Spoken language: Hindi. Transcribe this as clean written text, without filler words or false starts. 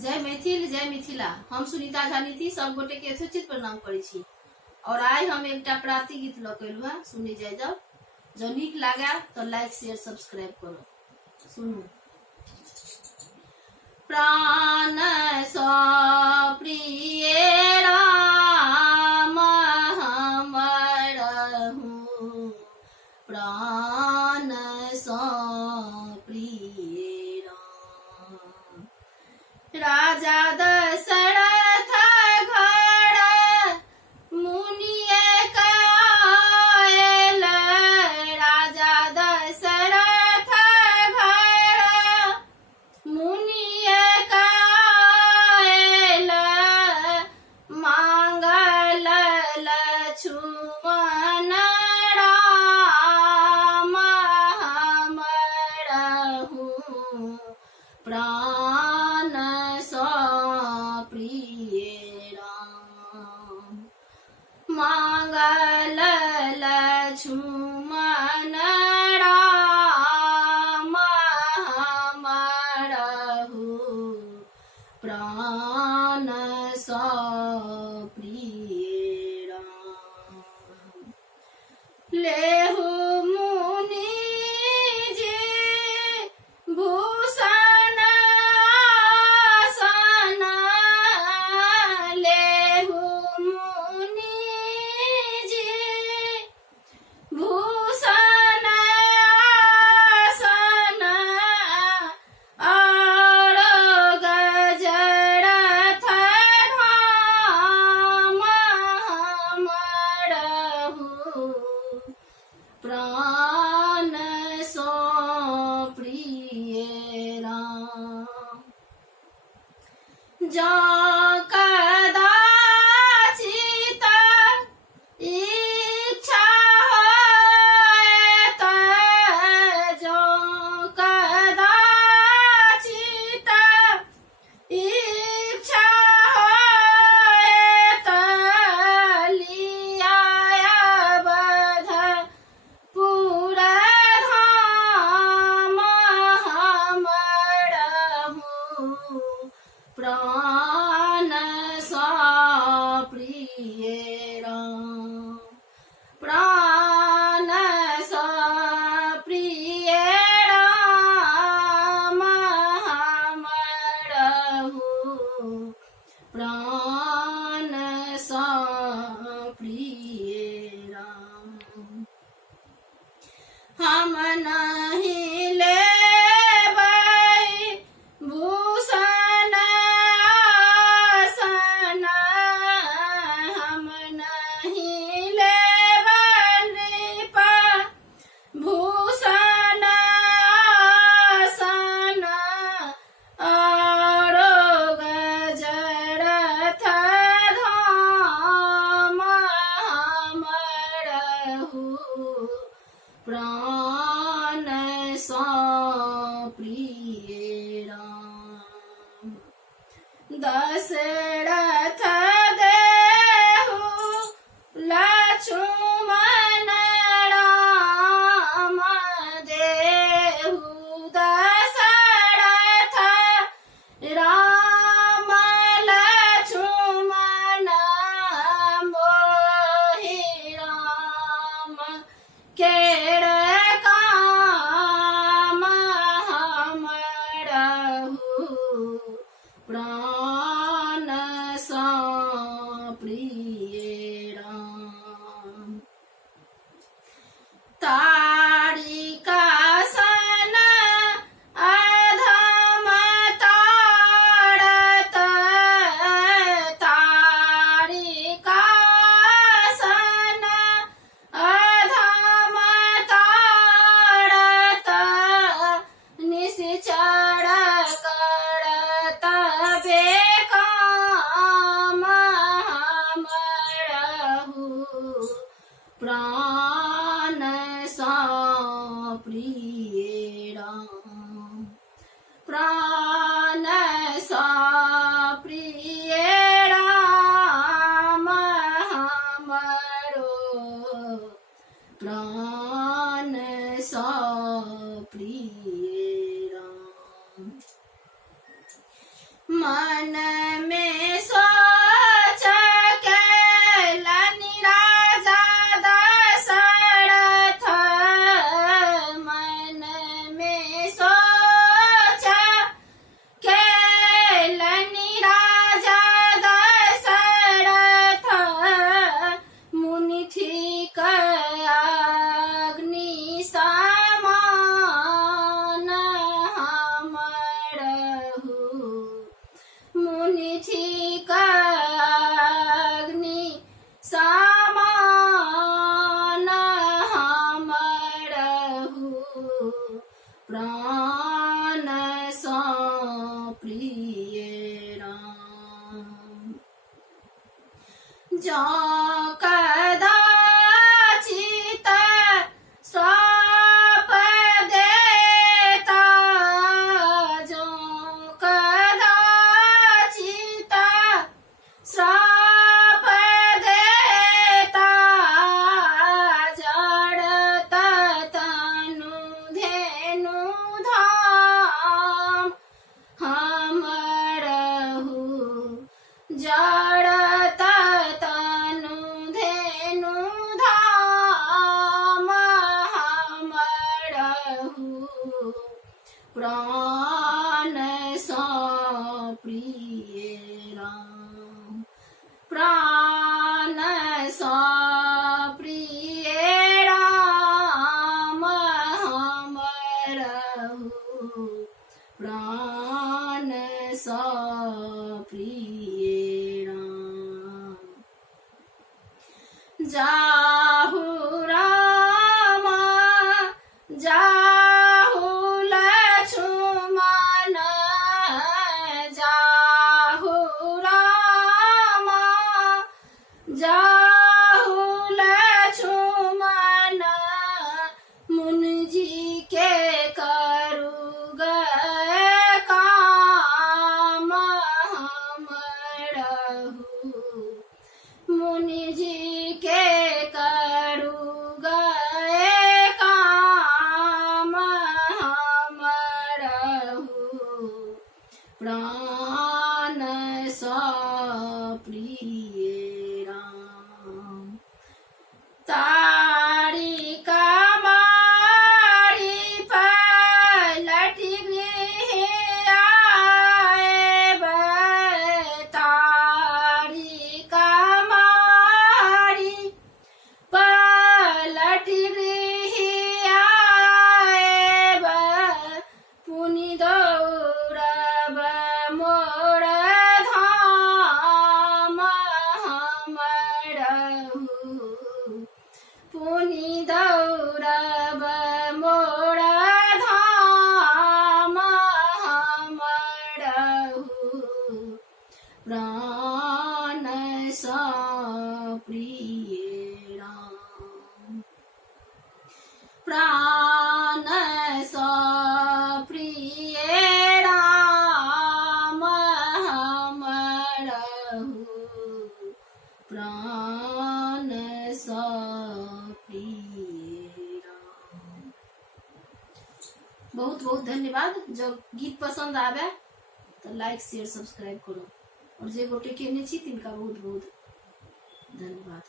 जय मैथिल जय मिथिला। हम सुनीता झा नीति सब गोटे के यथोचित प्रणाम करै छी। और आइ हम एकटा प्रार्थी गीत ल के एलु हैं, सुनी जाय जाओ। जो नीक लागे तो लाइक शेयर सब्सक्राइब करो। सुनू। प्राण सो प्रिय राम हमरहु, प्राण सो प्रिय राम। राजा दशरथ घर मुनिए कायल, राजा दशरथ घर मुनिए कायल, मांगल लक्ष्मण राम हमरहु, प्राण सो प्रिय राम। मांगल लक्ष्मण राम हमरहु, प्राण सो प्रिय राम। लेहु मुनि जी भूषण आसन, लेहु मुनि जी भूषण आसन, और गजरथ धाम हमरहु, प्राण सो प्रिय राम। जो कदाचित इच्छा होएत, जो कदाचित इच्छा होएत, लिया अवध पुर धाम हमरहु, प्राण सो प्रिय राम। प्राण सो प्रिय राम हमरहु, प्राण सो प्रिय राम। हम नहीं लेबै भूषण आसन, हम नहीं लेबै नृप भूषण आसन, और गजरथ धाम हमरहु, प्राण सो प्रिय राम। दशरथ देहु लक्ष्मण राम, देहु दशरथ राम लक्ष्मण, मोहि राम केर काम हमरहु, प्राण सो प्रिय राम। तारिकासन अधम तारत, तारिकासन अधम तारत, निश्चर करत बेकाम हमरहु, प्राण सो प्रिय राम। प्राण सो प्रिय राम हमरो, प्राण सो प्रिय राम। मन में सोच कैलनि राजा दशरथ, मन में सोच कैलनि राजा दशरथ, मुनि थिक अग्नि समान हमरहु, मुनि थिक अग्नि समान हमरहु, प्राण सँ प्रिय राम। जँ कदाचित श्राप देता, जँ कदाचित श्राप देता, जड़त तनु धेनु धाम हमरहु, जड़त तनु धेनु धाम हमरहु, प्राण सँ प्रिय राम, प्राण सँ प्रिय राम हमरहु, प्राण सँ प्रिय राम। जाहु राम जाहु लक्ष्मण, जाहु राम जाहु लक्ष्मण, मुनि जी के करू गए काम हमरहु, मुनि जी के करू गए काम हमरहु, प्राण सँ प्रिय राम। तारिका मारी पलट गृह आएब, तारिका मारी पलट गृह आएब, पुनि दौड़ब मोर धाम हमरहु, पुनि दौड़ब मोर धाम हमरहु, प्राण सँ प्रिय राम, प्राण सँ प्रिय राम हमरहु, प्राण सँ प्रिय राम। बहुत बहुत धन्यवाद। जब गीत पसंद आवे तो लाइक शेयर सब्सक्राइब करो, और जे गोटे केने छी तिनका बहुत बहुत धन्यवाद।